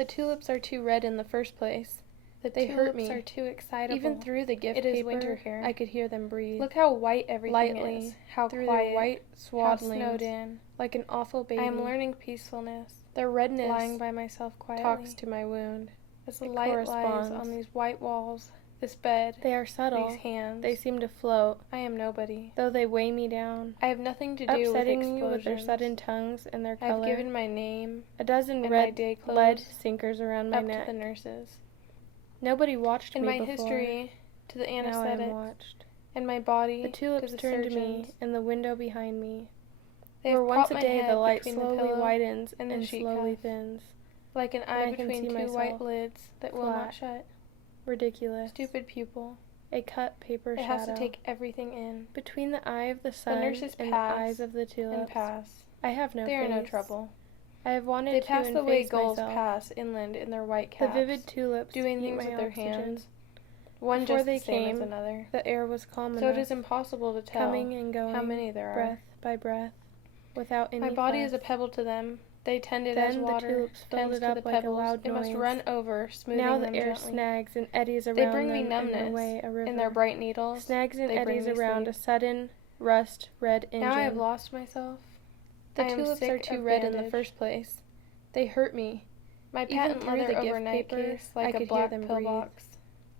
The tulips are too red in the first place. They hurt me. Tulips are too excitable. Even through the gift It is paper, winter here. I could hear them breathe. Look how white everything Lightly, is. How through quiet. their white How swaddlings, snowed in. like an awful baby. I am learning peacefulness. The redness, lying by myself quietly, talks to my wound. as the It light lies corresponds. on these white walls, this bed, They are subtle. these hands. They seem to float, I am nobody. though they weigh me down, I have nothing to do with upsetting explosions. me with their sudden tongues and their color. I've given my name a dozen and my red day clothes lead sinkers around my up neck. to the nurses. Nobody watched In me my before. history, to the Now I am anesthetics, watched. and my body The tulips to the turned to surgeons. me in the window behind me. They Where have once propped a my day head the light between the slowly pillow widens and the and sheet slowly cuff, thins. like an and eye I can between see two myself white lids that will not flat. shut. Ridiculous. Stupid pupil. A cut paper It shadow. has to take everything in Between the eye of the sun nurses and pass the eyes of the tulips, and pass. I have no They are no face. trouble. I have wanted They to pass the way efface gulls myself. pass inland in their white The caps, vivid tulips doing eat things my with their oxygen. hands. One Before just they the same as came, another. The air was calm So enough, it is impossible to tell coming and going, how many there are. breath by breath, without any My body fuss. is a pebble to them. They tend it Then as the water tulips filled tends it to up the like a pebbles. loud It must noise. run over, smoothing Now the them air gently. snags and eddies around They bring me them in their numbness way a river. in their bright needles. Snags and They bring eddies me around sleep. a sudden rust red engine. Now I have lost myself. The I am tulips sick are too of red in the bandage. first place. They hurt me. My Even patent through leather the gift overnight paper, case, I like could a hear black them pillbox.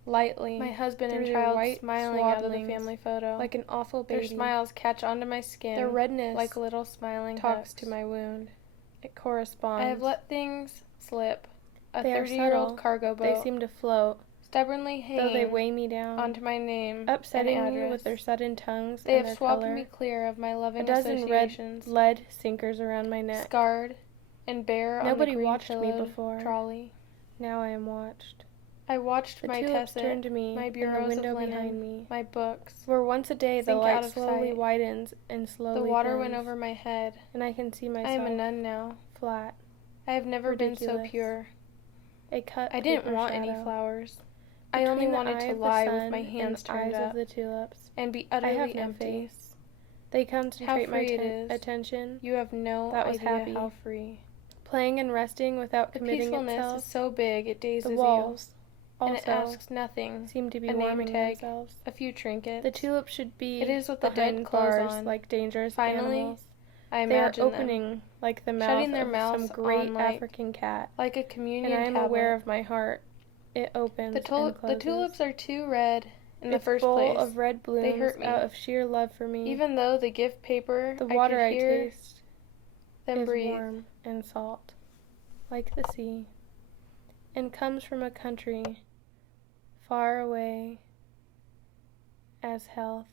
Lightly, My husband and through their child white smiling out of the swaddlings, family photo. like an awful Their baby. smiles catch onto my skin. Their redness, like little smiling talks hooks. to my wound. It corresponds. I have let things slip. A They are 30-year-old subtle. cargo They boat seem to float, stubbornly though they hanging weigh me down, onto my name upsetting and me address. with their sudden tongues They and have their swapped color. me clear of my loving A dozen red associations, lead sinkers around my neck. scarred and bare Nobody on the watched me green-pillowed before. trolley. Now I am watched. I watched The my tulips tesset, turn to me my in the bureaus window of linen, behind me. my books. Where once a day the Sink light out of slowly sight. widens and slowly The water thins, went over my head. and I can see I myself am a nun now. flat. I have never been so Ridiculous. pure. A cut I didn't paper want shadow. any flowers. I Between only the wanted eye to of the lie with sun my and hands the turned eyes up of the tulips. and be I utterly have no empty. face. They concentrate my free it is. attention, You have no That was idea happy. how free. playing and resting without The committing peacefulness itself. is so big it dazes The walls you, and it also asks nothing. seem to be a name warming tag, themselves. a few trinkets. The tulips should be It is with the behind dead clothes bars on. like dangerous Finally, animals. I They are imagine them, opening like the mouth shutting their of mouths some great on like- African cat, like a communion and I am tablet. aware of my heart. It opens The and closes. tulips are too red in the Its first bowl place. of red blooms hurt me. out of sheer love for me. Even though the gift paper, the water I I could hear taste them is breathe. warm and salt, like the sea, and comes from a country far away as health